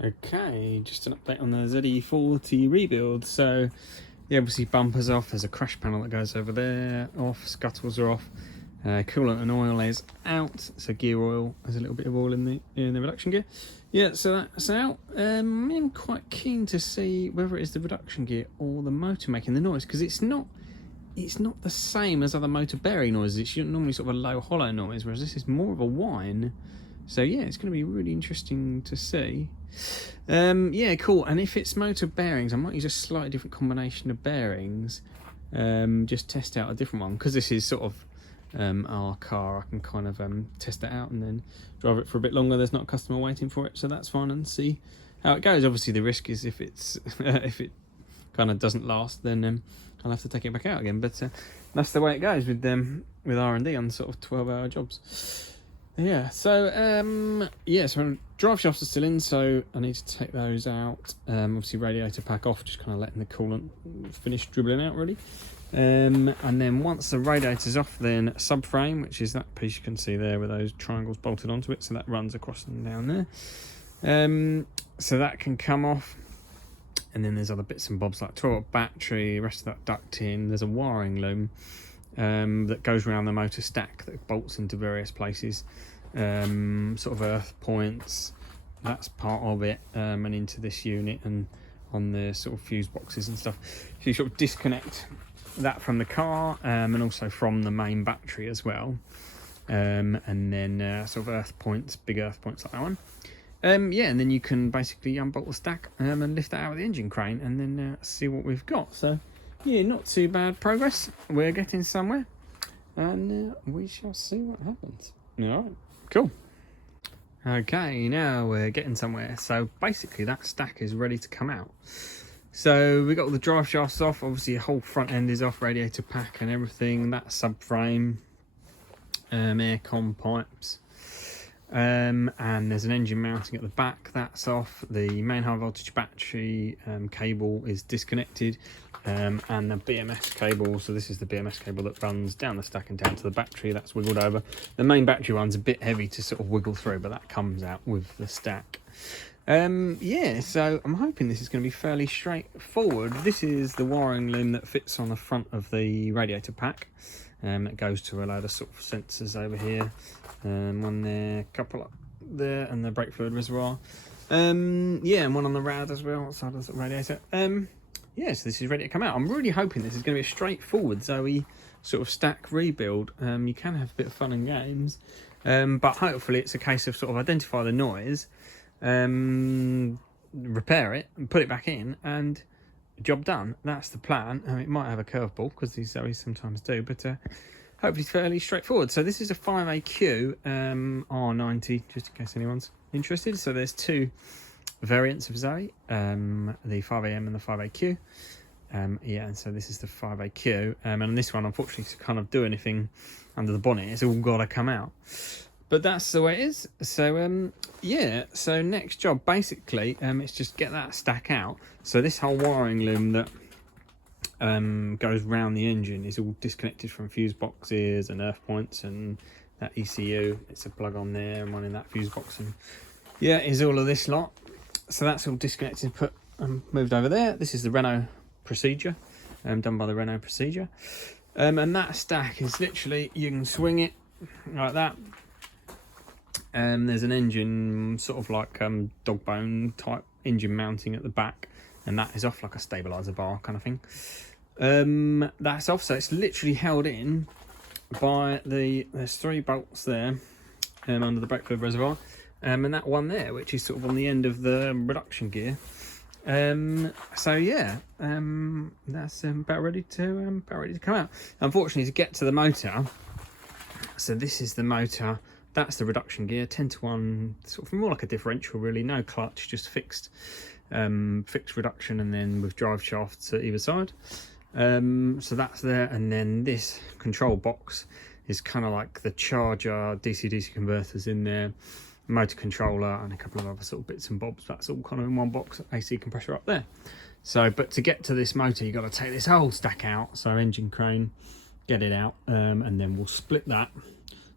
Okay, just an update on the ZE40 rebuild. So, yeah, obviously bumpers off, there's a crash panel that goes over there, off, scuttles are off, coolant and oil is out, so gear oil, there's a little bit of oil in the reduction gear. Yeah, so that's out. I'm quite keen to see whether it is the reduction gear or the motor making the noise, because it's not the same as other motor bearing noises. It's normally sort of a low hollow noise, whereas this is more of a whine. So yeah, it's going to be really interesting to see. Yeah, cool. And if it's motor bearings, I might use a slightly different combination of bearings. Just test out a different one, because this is sort of our car. I can kind of test it out and then drive it for a bit longer. There's not a customer waiting for it, so that's fine, and see how it goes. Obviously the risk is if it's if it kind of doesn't last, then I'll have to take it back out again. But that's the way it goes with R&D on sort of 12-hour jobs. Yeah, so yeah, so drive shafts are still in, so I need to take those out. Obviously radiator pack off, just kind of letting the coolant finish dribbling out really. And then once the radiator's off, then subframe, which is that piece you can see there with those triangles bolted onto it, so that runs across and down there. So that can come off. And then there's other bits and bobs like 12-volt battery, rest of that ducting. There's a wiring loom that goes around the motor stack that bolts into various places, sort of earth points, that's part of it, and into this unit and on the sort of fuse boxes and stuff. So you sort of disconnect that from the car, and also from the main battery as well, and then sort of earth points, big earth points like that one. Yeah, and then you can basically unbolt the stack and lift that out with the engine crane, and then see what we've got. So yeah, not too bad progress. We're getting somewhere, and we shall see what happens. All right, cool. Okay, now we're getting somewhere. So basically that stack is ready to come out. So we got all the drive shafts off. Obviously the whole front end is off, radiator pack and everything. That subframe, aircon pipes. And there's an engine mounting at the back, that's off. The main high voltage battery cable is disconnected, and the BMS cable, so this is the BMS cable that runs down the stack and down to the battery, that's wiggled over. The main battery one's a bit heavy to sort of wiggle through, but that comes out with the stack. Yeah, so I'm hoping this is going to be fairly straightforward. This is the wiring loom that fits on the front of the radiator pack. It goes to a load of sort of sensors over here, one there, a couple up there, and the brake fluid reservoir. Yeah, and one on the rad as well, outside of the radiator. Yeah, so this is ready to come out. I'm really hoping this is going to be a straightforward Zoe sort of stack rebuild. You can have a bit of fun and games, but hopefully it's a case of sort of identify the noise, repair it, and put it back in, and job done. That's the plan. It might have a curveball, because these Zoes sometimes do, but hopefully it's fairly straightforward. So this is a 5AQ R90, just in case anyone's interested. So there's two variants of Zoe, the 5AM and the 5AQ. Yeah, and so this is the 5AQ, and on this one, unfortunately, to kind of do anything under the bonnet, it's all got to come out. But that's the way it is. So yeah, so next job basically, it's just get that stack out. So this whole wiring loom that goes round the engine is all disconnected from fuse boxes and earth points and that ECU. It's a plug on there and one in that fuse box, and yeah, is all of this lot. So that's all disconnected, put moved over there. This is the Renault procedure, done by the Renault procedure, and that stack is literally, you can swing it like that. There's an engine, sort of like dog bone type engine mounting at the back, and that is off like a stabilizer bar kind of thing. That's off, so it's literally held in by there's 3 bolts there under the brake fluid reservoir, and that one there, which is sort of on the end of the reduction gear. So yeah, that's about ready to come out. Unfortunately, to get to the motor, so this is the motor. That's the reduction gear, 10-to-1, sort of more like a differential really, no clutch, just fixed reduction, and then with drive shafts at either side. So that's there, and then this control box is kind of like the charger, DC-DC converters in there, motor controller, and a couple of other sort of bits and bobs. That's all kind of in one box, AC compressor up there. So, but to get to this motor, you've got to take this whole stack out, so engine crane, get it out, and then we'll split that.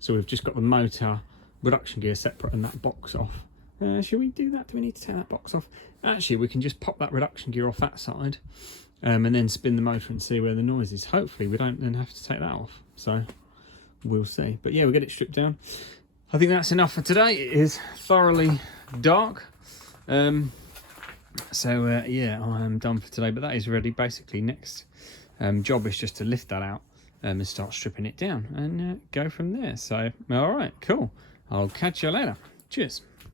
So we've just got the motor, reduction gear separate, and that box off, Should we do that? Do we need to take that box off? Actually, we can just pop that reduction gear off that side and then spin the motor and see where the noise is. Hopefully we don't then have to take that off. So we'll see. But yeah, we'll get it stripped down. I think that's enough for today. It is thoroughly dark. Yeah, I am done for today. But that is ready. Basically, next job is just to lift that out and start stripping it down and go from there. So, all right, cool. I'll catch you later. Cheers.